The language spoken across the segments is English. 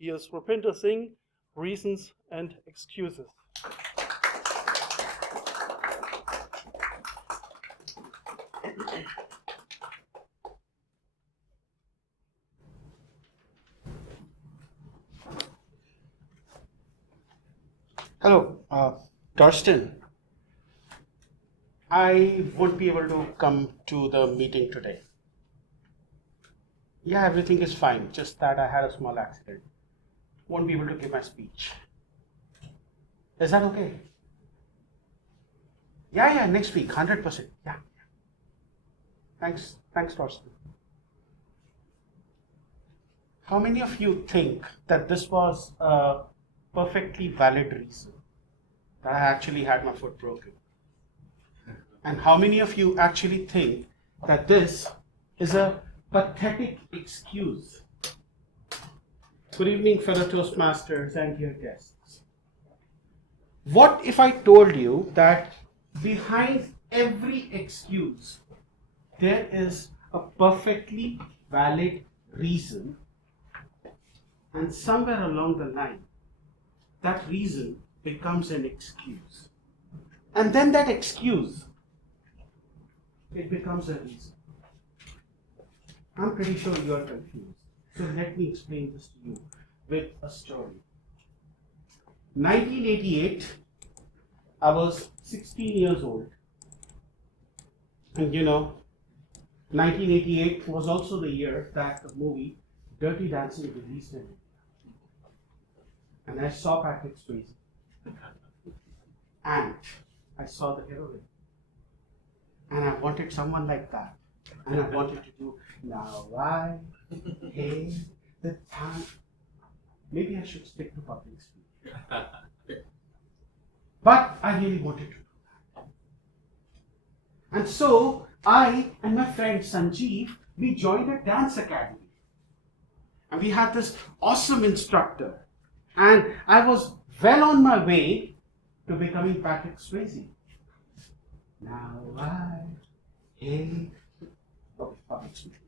Here's Rupinder Singh, Reasons and Excuses. Hello, Torsten. I won't be able to come to the meeting today. Yeah, everything is fine, just that I had a small accident. Won't be able to give my speech. Is that okay? Yeah, next week, 100%. Yeah. Thanks, Torsten. How many of you think that this was a perfectly valid reason that I actually had my foot broken? And how many of you actually think that this is a pathetic excuse? Good evening, fellow Toastmasters and dear guests. What if I told you that behind every excuse there is a perfectly valid reason, and somewhere along the line that reason becomes an excuse, and then that excuse, it becomes a reason? I'm pretty sure you are confused. So let me explain this to you with a story. 1988, I was 16 years old. And 1988 was also the year that the movie Dirty Dancing released in India. And I saw Patrick Swayze. And I saw the heroine. And I wanted someone like that. And I wanted to do, now I hate the time. Maybe I should stick to public speaking. But I really wanted to do that. And so I and my friend Sanjeev, we joined a dance academy. And we had this awesome instructor. And I was well on my way to becoming Patrick Swayze. Now I hate public speaking.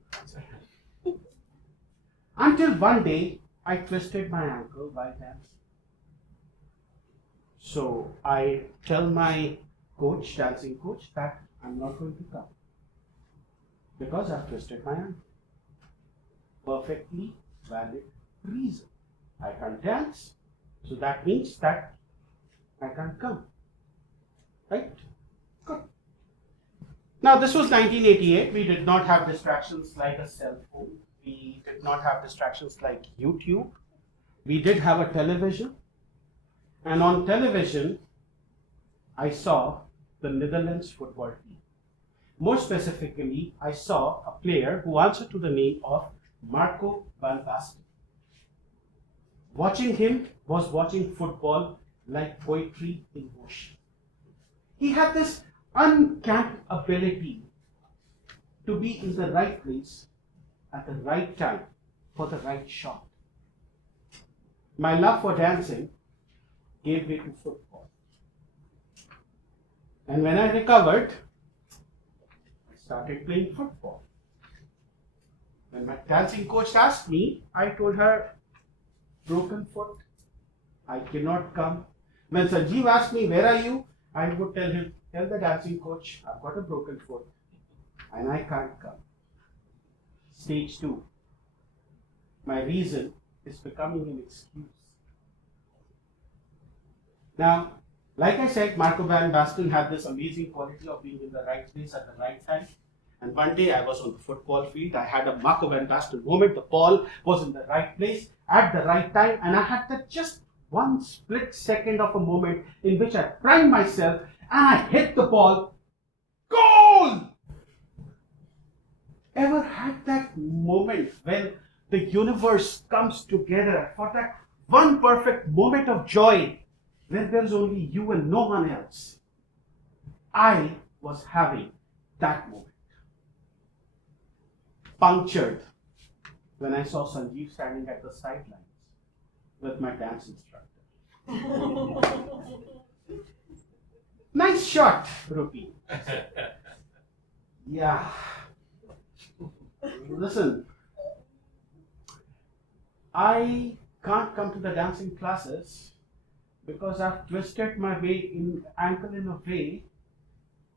Until one day, I twisted my ankle while dancing. So I tell my coach, dancing coach, that I'm not going to come because I've twisted my ankle. Perfectly valid reason. I can't dance, so that means that I can't come. Right? Good. Now, this was 1988. We did not have distractions like a cell phone. We did not have distractions like YouTube. We did have a television. And on television, I saw the Netherlands football team. More specifically, I saw a player who answered to the name of Marco van Basten. Watching him was watching football like poetry in motion. He had this uncanny ability to be in the right place at the right time for the right shot. My love for dancing gave way to football. And when I recovered, I started playing football. When my dancing coach asked me, I told her, broken foot, I cannot come. When Sanjeev asked me, where are you? I would tell him, tell the dancing coach, I've got a broken foot and I can't come. Stage 2. My reason is becoming an excuse. Now, like I said, Marco van Basten had this amazing quality of being in the right place at the right time. And one day I was on the football field. I had a Marco van Basten moment. The ball was in the right place at the right time. And I had that just one split second of a moment in which I primed myself and I hit the ball. Goal! Ever had that moment when the universe comes together for that one perfect moment of joy when there's only you and no one else? I was having that moment. Punctured when I saw Sanjeev standing at the sidelines with my dance instructor. Nice shot, Rupi. Yeah. Listen, I can't come to the dancing classes because I've twisted my ankle in a way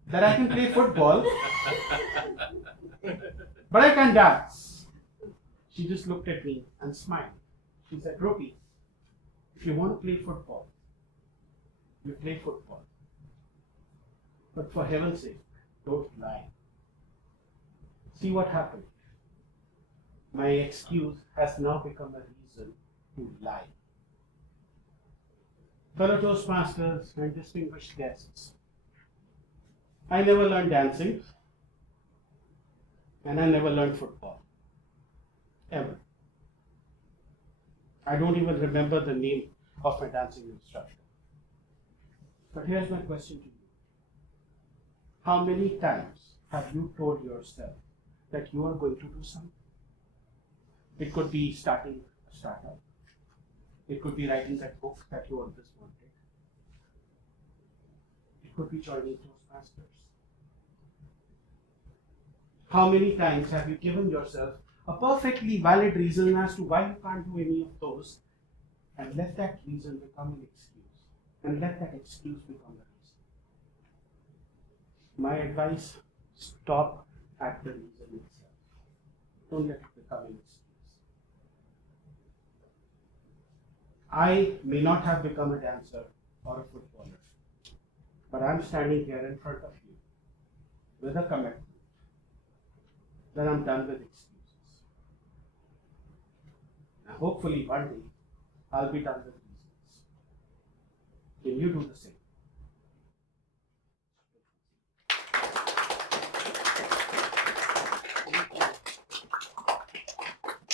that I can play football, but I can dance. She just looked at me and smiled. She said, Rupi, if you want to play football, you play football. But for heaven's sake, don't lie. See what happened. My excuse has now become a reason to lie. Fellow Toastmasters and distinguished guests, I never learned dancing and I never learned football. Ever. I don't even remember the name of my dancing instructor. But here's my question to you. How many times have you told yourself that you are going to do something? It could be starting a startup. It could be writing that book that you always wanted. It could be joining Toastmasters. How many times have you given yourself a perfectly valid reason as to why you can't do any of those and let that reason become an excuse and let that excuse become a reason? My advice, stop at the reason itself. Don't let it become an excuse. I may not have become a dancer or a footballer, but I'm standing here in front of you with a commitment that I'm done with excuses. And hopefully one day I'll be done with reasons. Can you do the same?